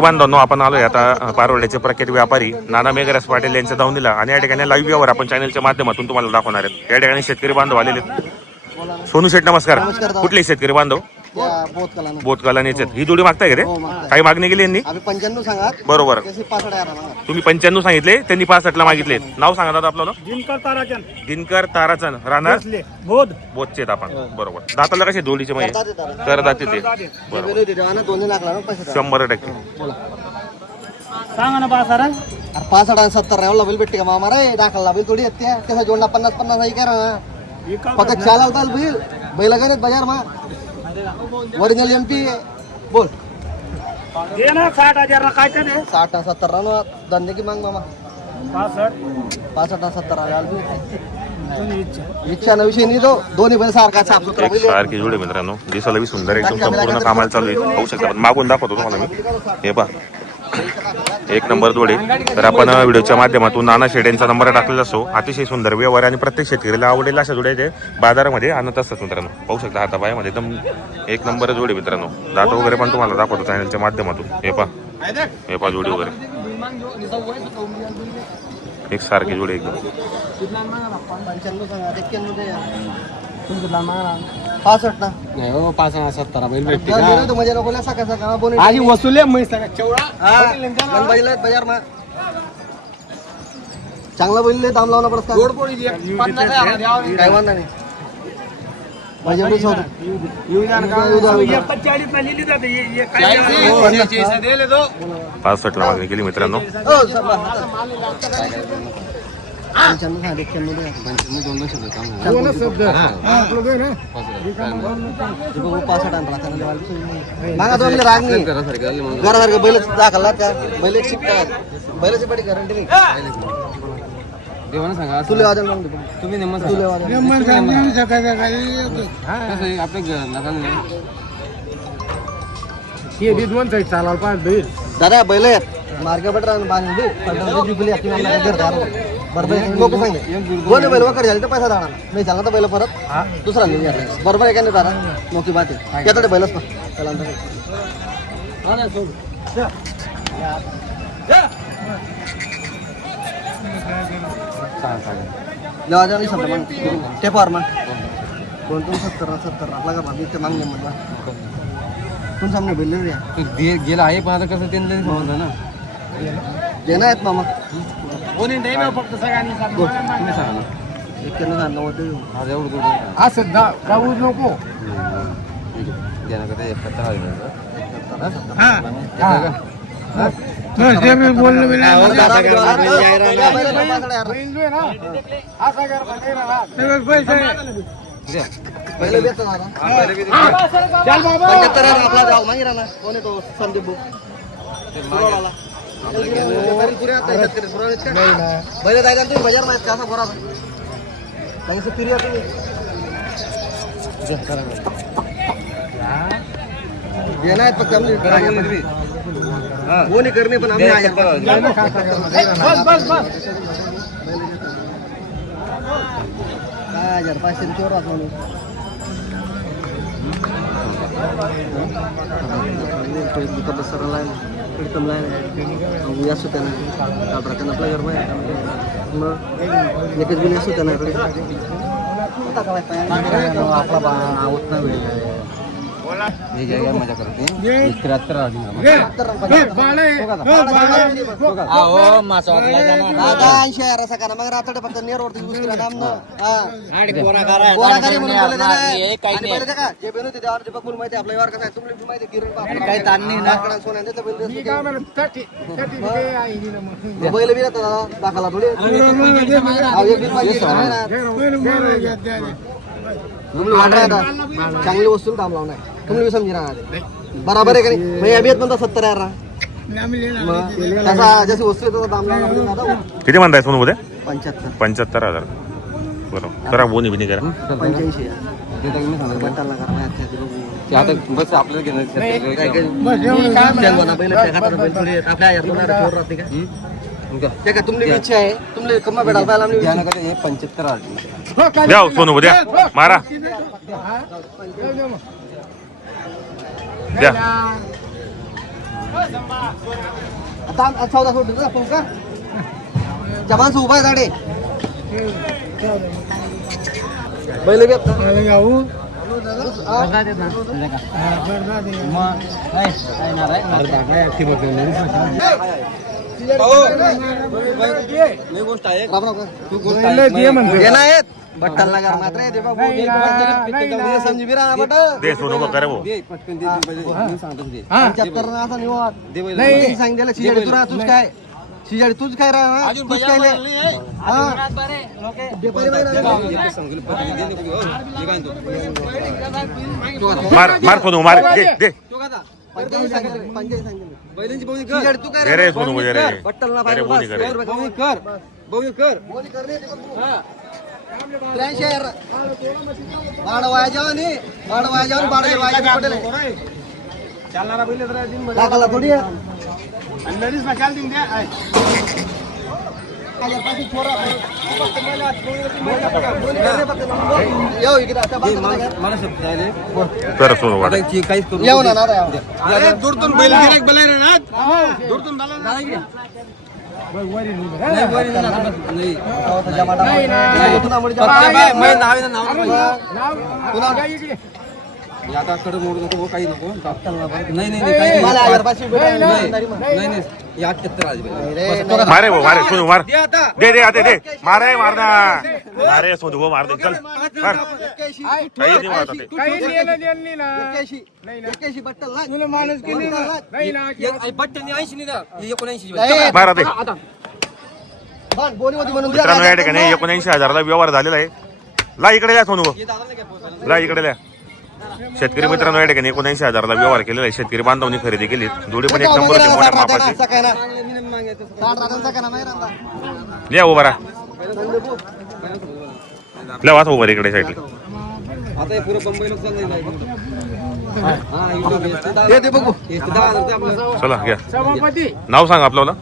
बांधवांनो आपण आलोय आता पारोड्याचे प्रख्यात व्यापारी नाना मेघराज पाटील यांचा धावून दिला आणि या ठिकाणी लाईव्ह व्यवहार आपण चॅनलच्या माध्यमातून तुम्हाला दाखवणार आहेत. या ठिकाणी शेतकरी बांधव आलेले आहेत. सोनू शेठ नमस्कार. कुठले शेतकरी बांधव? बोतकालानेचे. ही जोडी मागताय का ते? काही मागणी केली यांनी? 95 सांगा. बरोबर. तुम्ही 95 सांगितले, त्यांनी 65 ला मागितले. नाव सांगा दादा आपलं. दिनकर ताराचंद राहणार बोधचे आपण. बरोबर. दाताला कसे जोडीचे म्हणजे करदाते ते? बरोबर. 100% सांगा ना 65 आणि 70 राहिला बैल भेटते का मामा रे? दाखल बैल थोडी येते त्याचा जोडला 50-50 नाही करा फक्त चालाल चाल बैल बैल काय बाजार मा ओरिजिनल एमपी बोल दे ना 60,000 काय ते 60 70 रानो धंदे की मांग मामा 65 70 इच्छा ना विषय नाही तो दोन्ही बैल सारखा साफसुथरा बैल सारखी जोडी मित्रांनो. दिसायला बी सुंदर एकदम संपूर्ण कामाला चालू आहे. पाहू शकता. पण मागून दाखवतो तुम्हाला मी. हे पहा एक नंबर जोडे. तर आपण व्हिडिओच्या माध्यमातून नाना शेड यांचा नंबर टाकलेला असो. अतिशय सुंदर व्यवहार आणि प्रत्येक शेतकऱ्याला आवडेल अशा जोड्या ते बाजारामध्ये आणत असतात मित्रांनो. पाहू शकता हातापायामध्ये एकदम एक नंबर जोडी मित्रांनो. दात वगैरे पण तुम्हाला दाखवतो चॅनलच्या माध्यमातून. हे पहा जोडी वगैरे एक सारखी जोडी एकदम. 65 ना नाही हो 65-70 बैल भेटते तो मजा नको सकाळ सकाळ बोल आधी वसुले म्हैस चवळा बैल आहेत बाजार मा चांगला बैल दाम लावला पडत का? काय वांधा नाही माझे एवढे होत 65 ला मागणी केली मित्रांनो. राग नाही घरासारखं बैल दाखल का बैल एक शिकतात बैलाची पाठी गॅरंटी नाही. सांगा तुले वाजन तुम्ही नेमन तुले वाजन चालाल पाहिजे दादा बैल आहेत मार्ग बटर बांधून जुकली बरोबर लोक सांगे दोन्ही बैल वकर झाले तर पैसा जाणार नाही झाला तर बैल परत दुसरा नाही बरोबर आहे का नाही दादा मोठी बात आहे त्याकडे बैलच ना त्याला लेवाजा शब्द मग टेपावर मग 270 आपला का भाभी ते मागणे म्हटलं तुम सामने बैल गेला आहे पण आता कसं त्यांनी समजलं ना देणार आहेत मामा कोणी नाही ना फक्त सगळ्यांनी तुम्ही सांगा ना 91 एवढं असं जाऊ नको पहिले बेचतो आपला जाऊ मागे राहणार कोण आहे तो संदीप बैल जायला तुम्ही बाजार माहित कसा बरा सांगितलं फिर्या तुम्ही येणार आहेत फक्त कोणी करणे पण आम्ही 500 चोर म्हणून सरला प्रीतम लाईन असू त्यांना प्रकार आपल्या घर मग एकच बिल असू त्यांना आपला आवत नाही मजा करते 73 मग रात्र फक्त नेरवरती माहिती आपल्या यावर कसं तुम्ही माहिती काही ताण नाही बैल बी दाखला थोडी चांगली वस्तू दाम लावणार तुम्ही समजा बराबर आहे का नाही अभियत म्हणता 70,000 त्याचा जशी वस्तू आहे दाम लावणार. किती म्हणताय सोनू उद्या? 75,000 बरोबर. करा बोनी बिनी करा 85 बस आपल्याला तुमची इच्छा आहे तुमले कमा भेटायला पाहिजे 75 द्या सोनू उद्या मारा द्या आता चौदा सोडतो ना फोन का जमानचं उभा आहे झाडे बैल घेत बट्टल नगर मात्र समजी बिरा बट दे सोनू का करे वो असा निवाड सांगितलं शिजाडी तुला तूच काय शिजाडी तूच काय राहा तूच काय मार मार सोनू मार दे दे दे रे सोनू दे रे बट्टल ना अरे बोनी करे वाया जाऊन चालणारा बैल तर दिन लागाला थोडी अंदरीच ना चाल दिन द्या कर सोनू वाट येऊ ना दूरतून बैल गिराक बैल रे ना दूरतून बैल आता कडे मोडू नको काही नको नाही मारे वो मारे सोनू मार दे दे आते दे मारे मारना मारे सोनू वो मार दे चल मार काही नाही मारत ते काही नेलं देणं नाही ना बट्टल माणूस किती नाही ना बट्टल 80 नाही ना 79 मारा दे बोलीमध्ये म्हणून मित्रांनो या ठिकाणी 79,000ला व्यवहार झालेला आहे ला इकडे द्या सोनू ला इकडे द्या शेतकरी मित्रांनो या ठिकाणी 79,000ला व्यवहार केलेला आहे शेतकरी बांधवनी खरेदी केली जोडी पण एक नंबर होती मोठ्या मापाची या उभा राहा लय वाच उभा इकडे साईडला आता पुरं बंबईला चाललंय चला घ्या सभापती नाव सांगा आपल्याला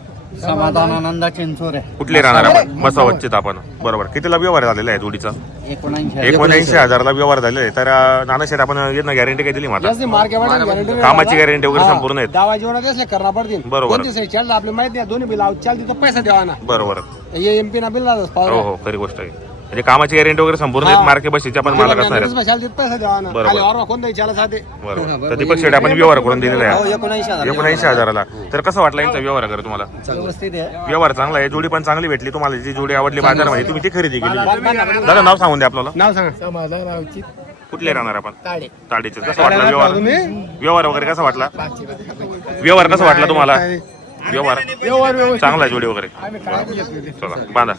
समाधानानंदा चिंचोरे कुठले राहणार आपण मसावतचे आपण बरोबर कितीला व्यवहार झालेला आहे जोडीचा 79,000ला व्यवहार झालेला आहे तर नाना शेठ आपण यांना गॅरंटी काय दिली माझा कामाची गॅरंटी वगैरे संपूर्ण आहेत दावा जेवणात असले करणार पडतील बरोबर. कोणती साईड चाललं आपल्याला माहिती नाही दोन्ही बिल चालते तर पैसा द्यावा ना बरोबर हे एमपी ना बिल हो हो खरी गोष्ट आहे म्हणजे कामाची गॅरंटी वगैरे संपूर्ण आहेत मार्के बशीचे आपण मालक असणार आहेत चालते पैसा द्यावा ना बरोबर. खाली ऑर्डर कोण द्यायची त्याला साधे बरोबर तर दीपक शेठ आपण व्यवहार करून दिलेला आहे 79,000 79,000ला तर कसं वाटलं यांचा व्यवहार अगर तुम्हाला व्यवस्थित आहे व्यवहार चांगला आहे जोडी पण चांगली भेटली तुम्हाला जी जोडी आवडली बाजारामध्ये तुम्ही ती खरेदी केली दादा नाव सांगून द्या आपल्याला नाव सांगा समाधान कुठले राहणार आपण ताडे ताडीचे कसं वाटलं व्यवहार व्यवहार वगैरे कसा वाटला व्यवहार कसा वाटला तुम्हाला व्यवहार व्यवहार चांगला आहे जोडी वगैरे आम्ही काय चला बांधा